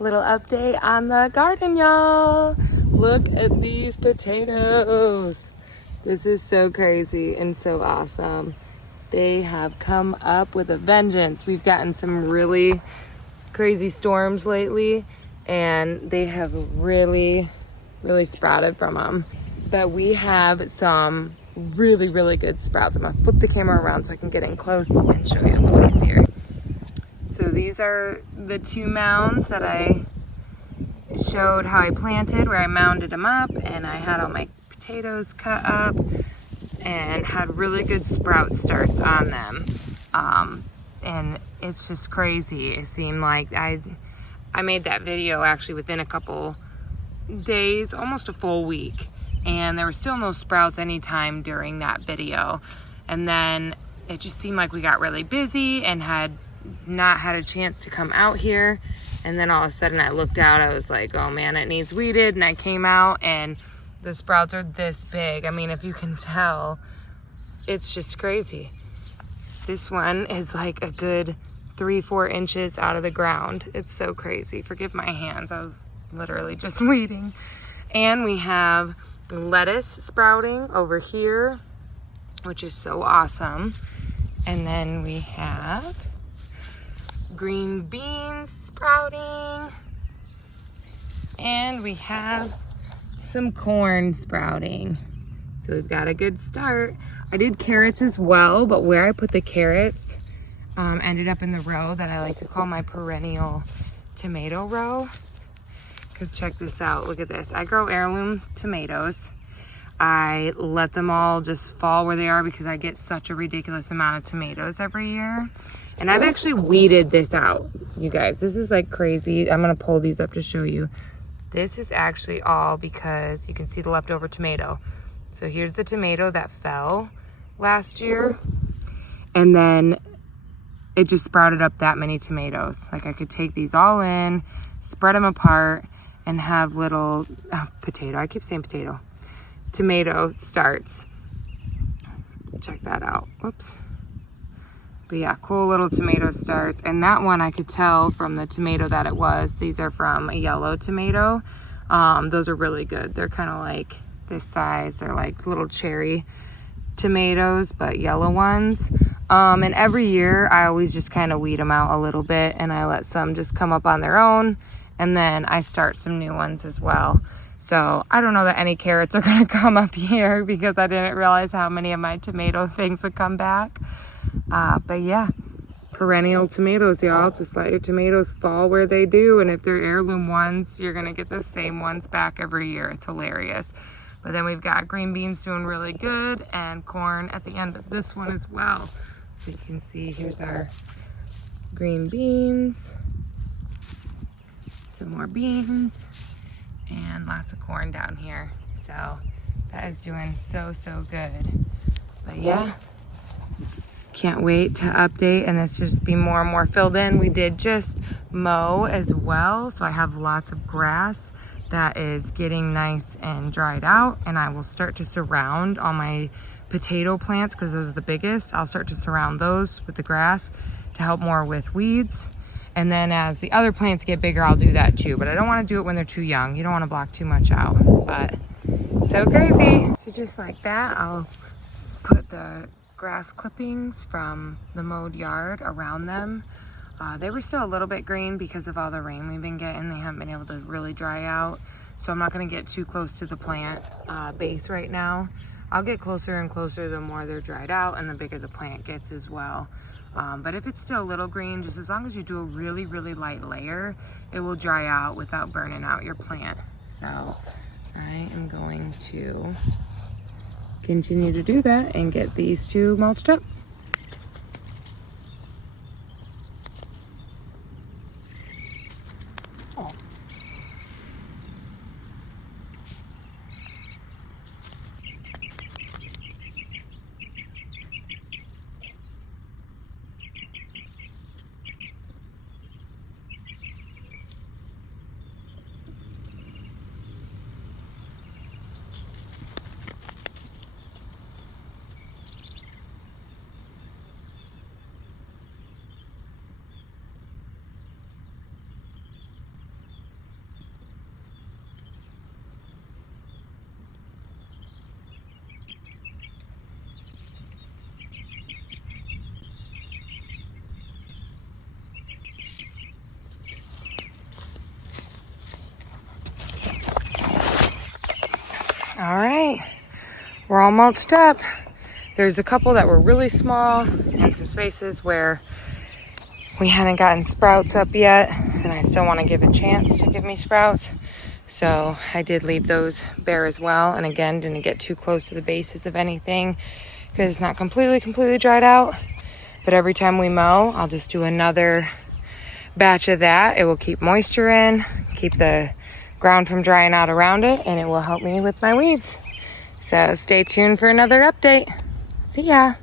Little update on the garden, y'all. Look at these potatoes. This is so crazy and so awesome. They have come up with a vengeance. We've gotten some really crazy storms lately, and they have really sprouted from them. But we have some really good sprouts. I'm gonna flip the camera around so I can get in close and show you a little easier. So these are the 2 mounds that I showed how I planted, where I mounded them up and I had all my potatoes cut up and had really good sprout starts on them. And it's just crazy. It seemed like I made that video actually within a couple days, almost a full week, and there were still no sprouts anytime during that video. And then it just seemed like we got really busy and had not had a chance to come out here. And then all of a sudden I looked out, I was like, oh man, it needs weeded. And I came out and the sprouts are this big. I mean, if you can tell, it's just crazy. This one is like a good 3-4 inches out of the ground. It's so crazy. Forgive my hands, I was literally just weeding. And we have lettuce sprouting over here, which is so awesome. And then we have green beans sprouting, and we have some corn sprouting. So we've got a good start. I did carrots as well, but where I put the carrots ended up in the row that I like to call my perennial tomato row. Because check this out, look at this. I grow heirloom tomatoes. I let them all just fall where they are because I get such a ridiculous amount of tomatoes every year. And I've actually weeded this out, you guys. This is like crazy. I'm gonna pull these up to show you. This is actually all because you can see the leftover tomato. So here's the tomato that fell last year. And then it just sprouted up that many tomatoes. Like I could take these all in, spread them apart, and have little tomato starts. Check that out. Whoops. But yeah, cool little tomato starts. And that one I could tell from the tomato that it was. These are from a yellow tomato. Those are really good. They're kind of like this size. They're like little cherry tomatoes, but yellow ones. And every year I always just kind of weed them out a little bit, and I let some just come up on their own. And then I start some new ones as well. So I don't know that any carrots are gonna come up here because I didn't realize how many of my tomato things would come back. But yeah, perennial tomatoes, y'all. Just let your tomatoes fall where they do. And if they're heirloom ones, you're gonna get the same ones back every year. It's hilarious. But then we've got green beans doing really good, and corn at the end of this one as well. So you can see, here's our green beans, some more beans, and lots of corn down here. So that is doing so good. But yeah, can't wait to update and this just be more and more filled in. We did just mow as well, so I have lots of grass that is getting nice and dried out, and I will start to surround all my potato plants because those are the biggest. I'll start to surround those with the grass to help more with weeds. And then as the other plants get bigger, I'll do that too. But I don't want to do it when they're too young. You don't want to block too much out. But so crazy. So just like that, I'll put the grass clippings from the mowed yard around them. They were still a little bit green because of all the rain we've been getting. They haven't been able to really dry out. So I'm not going to get too close to the plant base right now. I'll get closer and closer the more they're dried out and the bigger the plant gets as well. But if it's still a little green, just as long as you do a really light layer, it will dry out without burning out your plant. So I am going to continue to do that and get these 2 mulched up. we're all mulched up. There's a couple that were really small and some spaces where we hadn't gotten sprouts up yet, and I still want to give a chance to give me sprouts. So I did leave those bare as well. And again, didn't get too close to the bases of anything because it's not completely dried out. But every time we mow, I'll just do another batch of that. It will keep moisture in, keep the ground from drying out around it, and it will help me with my weeds. So stay tuned for another update. See ya.